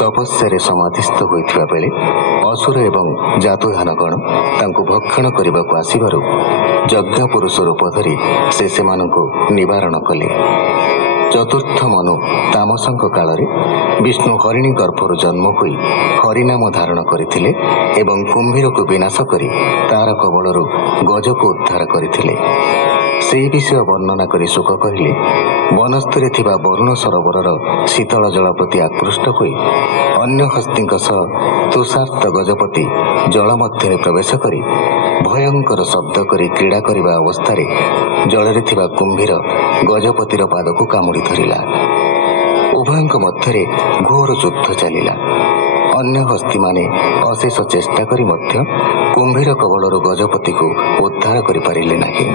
तपस्या समाधिस्थ होइथिबा बेले असुर एवं जातुहानगण तांको भक्षण करने को आसबार यज्ञ पुरुष रूप धरी से सेमानंको निवारण कले। चतुर्थ मनु तामसंक काल विष्णु हरिणी गर्भर जन्म होई हरिनाम धारण करथिले एवं कुंभीर को विनाश करी तार कबलरू गज को उद्धार करथिले। से विषय वर्णना करी शुक कहले, वनस्थले थिबा वरुण सरोवरर शीतल जल प्रति आकृष्ट होई अन्य हस्तीଙ୍କ सह तुषार्त गजपति जल मध्य प्रवेश करी भयंकर शब्द करी क्रीड़ा करिबा अवस्थारे जलरे थिबा कुंभीर गजपतिर पादको कामुड़ी धरिला। उभयଙ୍କ ମଧ୍ୟରେ घोर युद्ध चलिला। अन्य हस्ती माने अशेष चेष्टा करी मध्य कुंभीर कबलरू गजपति को उद्धार करि पारिले नाही।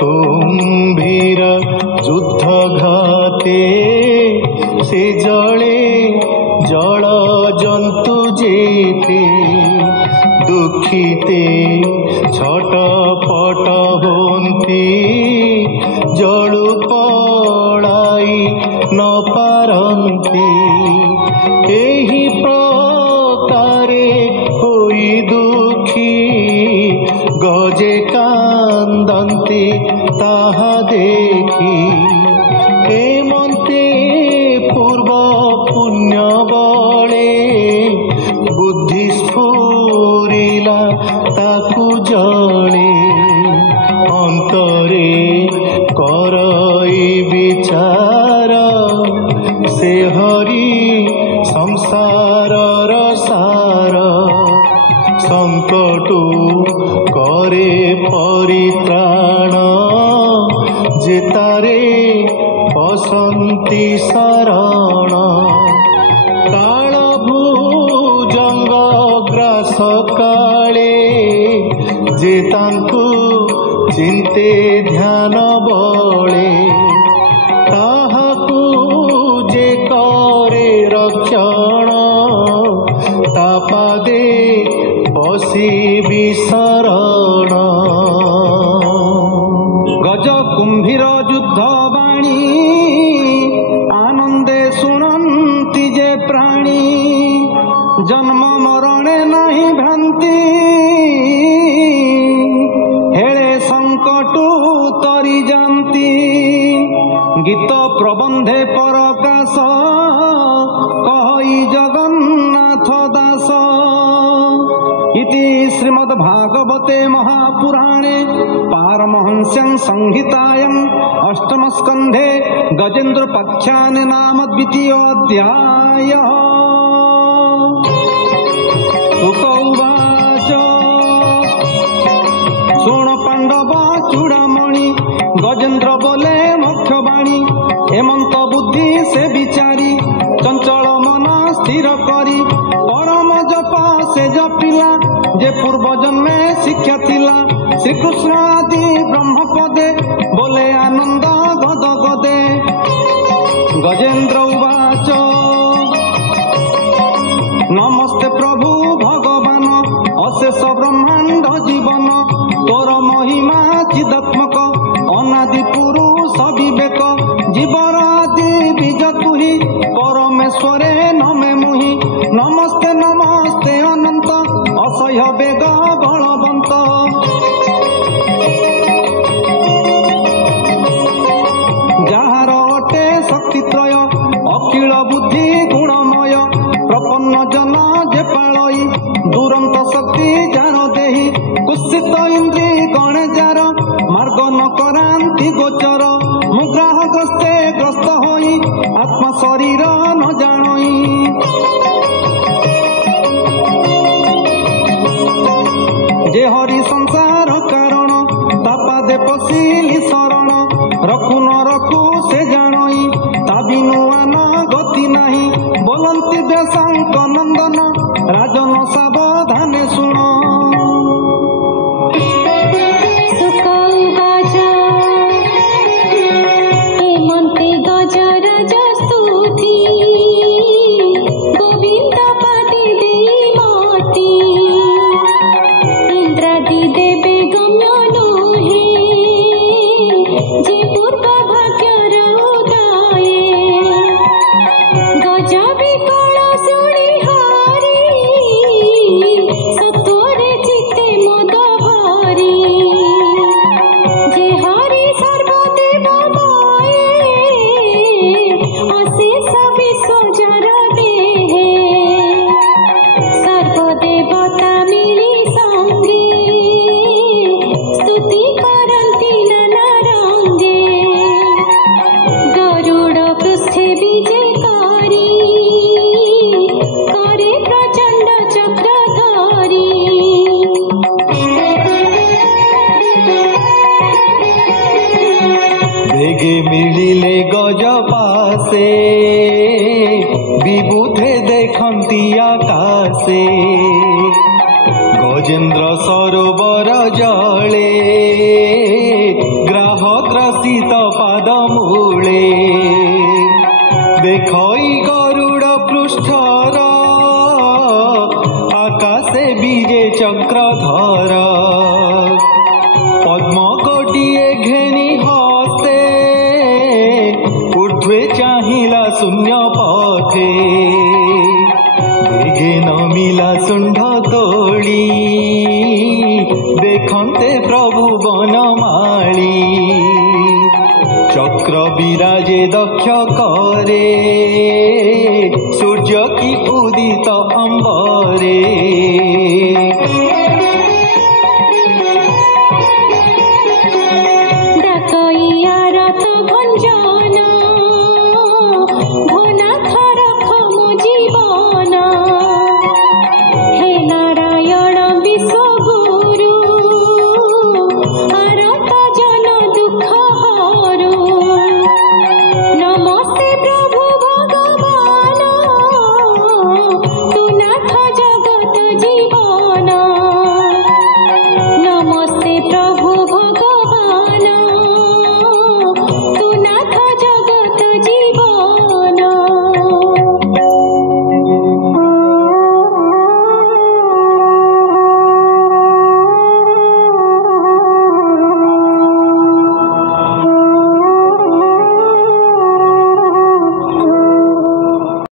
कुंभीर युद्ध घाते से जले जल जंतु जेते दुखीते छटपट होती जलु पड़ाई न पारती। एही प्रकारे होई दुखी गजे कांदंती ताहा देखी। हेमंते पूर्व पुण्य बले बुद्धि स्फुरिला ताकु जले अंतरे करई विचार से हरि संसार सार संकटु करे परित्राण जेतारे बसंती शरण काल भुजंग ग्रास काले जेतांकु चिंते ध्यान बले ताहाकु जे करे रक्षण तापादे बसी विशरण। गज कुंभीर युद्ध बाणी आनंदे शुणंती जे प्राणी जन्म मरणे नहीं भ्रांति हेले संकटु तरी जानती। गीत प्रबंधे परकाश कहि जगन्नाथ दास इति श्रीमद्भागवते महापुराणे पारमहंस्यां संहितायां अष्टम स्कंधे गजेन्द्र पक्षाने नाम द्वितीय अध्याय। गजेन्द्र बोले मुख्य बाणी एमंत बुद्धि से विचारी चंचल मन स्थिर करी परम जप से जपिला जे पूर्व जन्मे शिक्षा थिला श्रीकृष्ण आदि ब्रह्म पदे बोले आनंद गद गदे गजेन्द्र उवाच नमस्ते प्रभु भगवान अशेष ब्रह्मांड जीवन तोर महिमा चिदात्मक अनादि पुरुष विवेक जीवर आदि बीज तुहि परमेश्वरे नमे मुहि नमस्ते नमस्ते अनंत असह्य वेग बलवंत जार अटे शक्ति त्रय अखिल बुद्धि गुणमय प्रपन्न जन जे पालई दुरंत शक्ति जार देहि कुत्सित इंद्री गणे जार मार्ग न करांति गोचर मुग्राह ग्रस्ते ग्रस्त होई आत्मा शरीर न जानई जे हरि संसार कारण तापादे पशिली शरण रखु न रखु से जानई ता बिनुआ न गति नाही बोलंती बेशंक नंदन राजन सावधाने सुन मिलिले गज पासे विबुधे देखंती आकाशे गजेन्द्र सरोवर जले ग्राह ग्रसित पाद मूले देखई गरुड़ पृष्ठर आकाशे बीजे चक्रधर पद्म कोटिए घेनी हस्ते ऊर्ध्वे चाहिला शून्य पथे बेगे नमिला शुंड तोड़ी देखते प्रभु बनमाली चक्र विराजे दक्ष करे सूर्य की उदित अंबरे